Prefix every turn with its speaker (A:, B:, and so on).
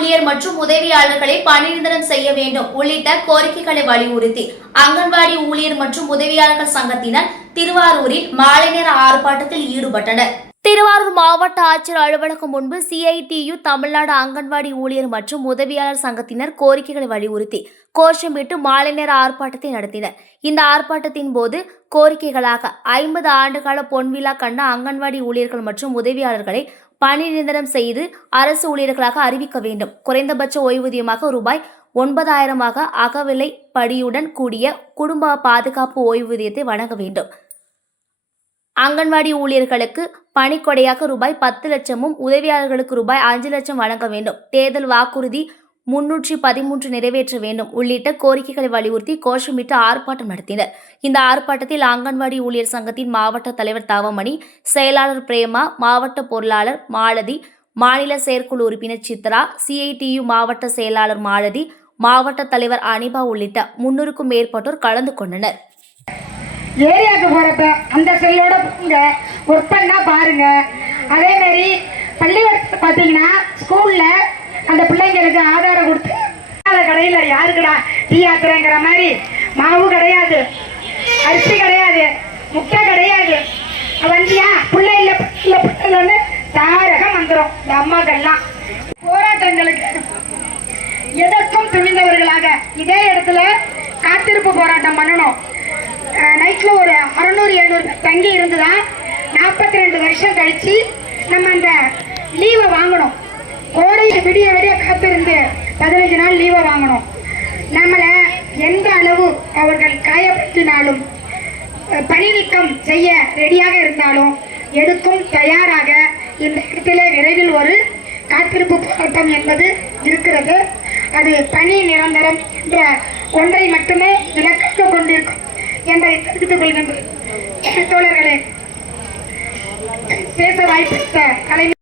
A: ஊழியர் மற்றும் உதவியாளர்களை பணிநிரந்தரம் செய்ய வேண்டும் உள்ளிட்ட கோரிக்கைகளை வலியுறுத்தி அங்கன்வாடி ஊழியர் மற்றும் உதவியாளர்கள் சங்கத்தினர் திருவாரூரில் மாலை நேர ஆர்ப்பாட்டத்தில் ஈடுபட்டனர். திருவாரூர் மாவட்ட ஆட்சியர் அலுவலகம் முன்பு சிஐடியு தமிழ்நாடு அங்கன்வாடி ஊழியர் மற்றும் உதவியாளர் சங்கத்தினர் கோரிக்கைகளை வலியுறுத்தி கோஷமிட்டு மாலை நேர ஆர்ப்பாட்டத்தை நடத்தினர். இந்த ஆர்ப்பாட்டத்தின் போது கோரிக்கைகளாக ஐம்பது ஆண்டுகால பொன்விழா கண்ட அங்கன்வாடி ஊழியர்கள் மற்றும் உதவியாளர்களை பணி நிரந்தரம் செய்து அரசு ஊழியர்களாக அறிவிக்க வேண்டும். குறைந்தபட்ச ஓய்வூதியமாக ரூபாய் ஒன்பதாயிரமாக அகவிலை படியுடன் கூடிய குடும்ப பாதுகாப்பு ஓய்வூதியத்தை வழங்க வேண்டும். அங்கன்வாடி ஊழியர்களுக்கு பணிக்கொடையாக ரூபாய் பத்து லட்சமும் உதவியாளர்களுக்கு ரூபாய் அஞ்சு லட்சம் வழங்க வேண்டும். தேர்தல் வாக்குறுதி முன்னூற்றி பதிமூன்று நிறைவேற்ற வேண்டும். உள்ளிட்ட கோரிக்கைகளை வலியுறுத்தி கோஷமிட்டு ஆர்ப்பாட்டம் நடத்தினர். இந்த ஆர்ப்பாட்டத்தில் அங்கன்வாடி ஊழியர் சங்கத்தின் மாவட்ட தலைவர் தாவமணி செயலாளர் பிரேமா மாவட்ட பொருளாளர் மாலதி மாநில செயற்குழு உறுப்பினர் சித்ரா சிஐடியு மாவட்ட செயலாளர் மாலதி மாவட்ட தலைவர் அனிபா உள்ளிட்ட முன்னூறுக்கும் மேற்பட்டோர் கலந்து கொண்டனர்.
B: ஏரியாவுக்கு போறப்ப அந்த செல்லோட போங்க. ஒர்க் பண்ணா பாருங்க. அதே மாதிரி பள்ளிக்கூடத்துல பாத்தீங்கன்னா ஸ்கூல்ல அந்த பிள்ளைங்களுக்கு ஆதாரம் கொடுத்து அந்த கடையில யாருக்குடா டீ ஆத்துறேங்கிற மாதிரி. மாவு கிடையாது. அரிசி கிடையாது. முட்டை கிடையாது. வந்தியா? பிள்ளை இல்ல இல்ல. பிள்ளைன்னு தாரகம் வந்துடும் இந்த அம்மாக்கள்லாம். போராட்டங்களுக்கு எதற்கும் துணிந்தவர்களாக இதே இடத்துல காத்திருப்பு போராட்டம் பண்ணணும். நைட்ல ஒரு அறுநூறு எழுநூறு தங்கி இருந்துதான் நாற்பத்தி ரெண்டு வருஷம் கழிச்சு நம்ம அந்த லீவை வாங்கணும். கோடை விடிய விடிய காத்திருந்து பதினஞ்சு நாள் லீவை வாங்கணும். நம்மளை எந்த அளவு அவர்கள் காயப்படுத்தினாலும் அஹ், பணி நீக்கம் செய்ய ரெடியாக இருந்தாலும் எடுக்கும் தயாராக இந்த இடத்திலே விரைவில் ஒரு காத்திருப்பு போராட்டம் என்பது இருக்கிறது. அது பணி நிரந்தரம் என்ற ஒன்றை மட்டுமே இலக்காக என்பதை தெரிவித்துக் கொள்கின்றேன் தோழர்களே பேச வாய்ப்பு தலைமை